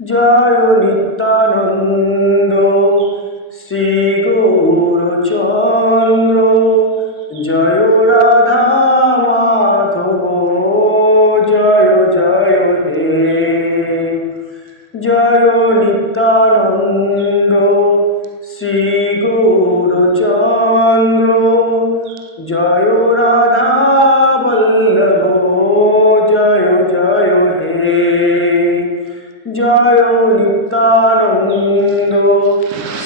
জয় নিত্যানন্দ শ্রী গৌরচন্দ্র, জয় রাধা মাধব, জয় জয় হে। জয় নিত্যানন্দ শ্রী গৌরচন্দ্র, জয় রাধা বল্লভ, জয় জয় হে। জয় নিত্যানন্দ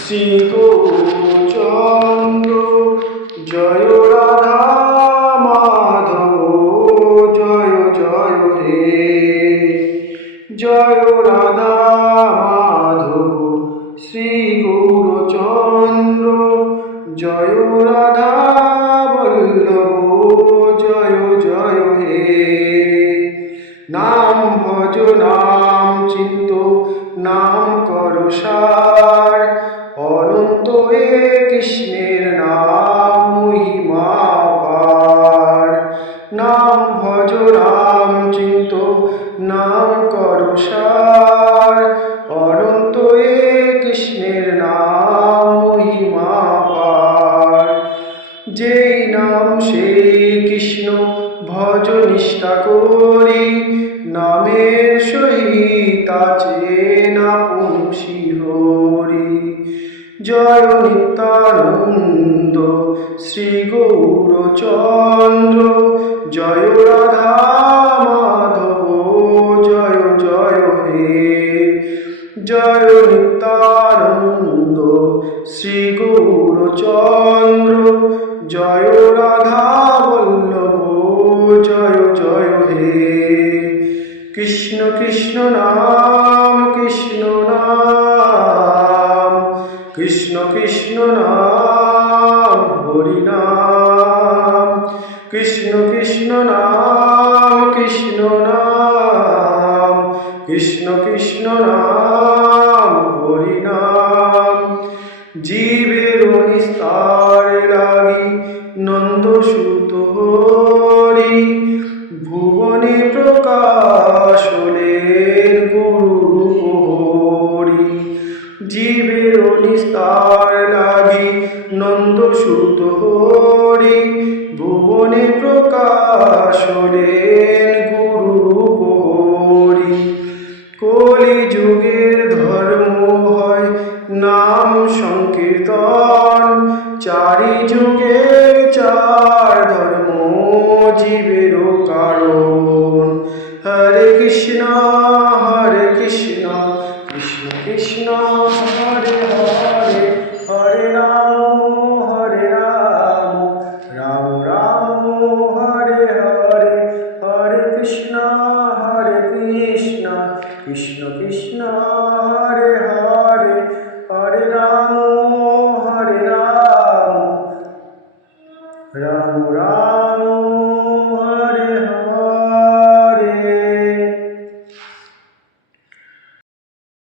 শ্রী গৌরচন্দ্র, জয় রাধা মাধব, জয় জয় হে। জয় রাধা মাধব শ্রী গৌরচন্দ্র, জয় রাধা বল্লভ, জয় জয় হে। নাম ভজ নাম চিন্ত নাম কর সার, অনন্ত এ কৃষ্ণের নাম মহিমা পার। নাম ভজ নাম চিন্ত নাম কর সার, অনন্ত এ কৃষ্ণের নাম মহিমা পার। যেই নাম সেই কৃষ্ণ ভজ নিষ্ঠা করি, নামের সহিত আছে না পুষি হরি। জয় নিত্যানন্দ শ্রী গৌরচন্দ্র, জয় রাধা মাধব, জয় জয় হে। জয় নিত্যানন্দ শ্রী গৌরচন্দ্র, জয় রাধা বল্লভ, জয় জয় হে। কৃষ্ণ কৃষ্ণ নাম কৃষ্ণ নাম, কৃষ্ণ কৃষ্ণ নাম হরি নাম। কৃষ্ণ কৃষ্ণ নাম কৃষ্ণ নাম, কৃষ্ণ কৃষ্ণ নাম হরি নাম। জীবের নিস্তার লাগি নন্দ সুত হরি, ভুবনে প্রকাশ হলেন গুরু হরি। জীবের নিস্তার লাগি নন্দ সুত হরি, ভুবনে প্রকাশ হলেন গুরু হরি। কলি যুগের ধর্ম হয় নাম সংকীর্তন, চারি যুগের চার ধর্ম জীবেরও কারণ। হরে কৃষ্ণ কৃষ্ণ কৃষ্ণ হরে হরে, হরে রাম রাম রাম হরে হরে। হরে কৃষ্ণ কৃষ্ণ কৃষ্ণ হরে হরে, হরে রাম রাম রাম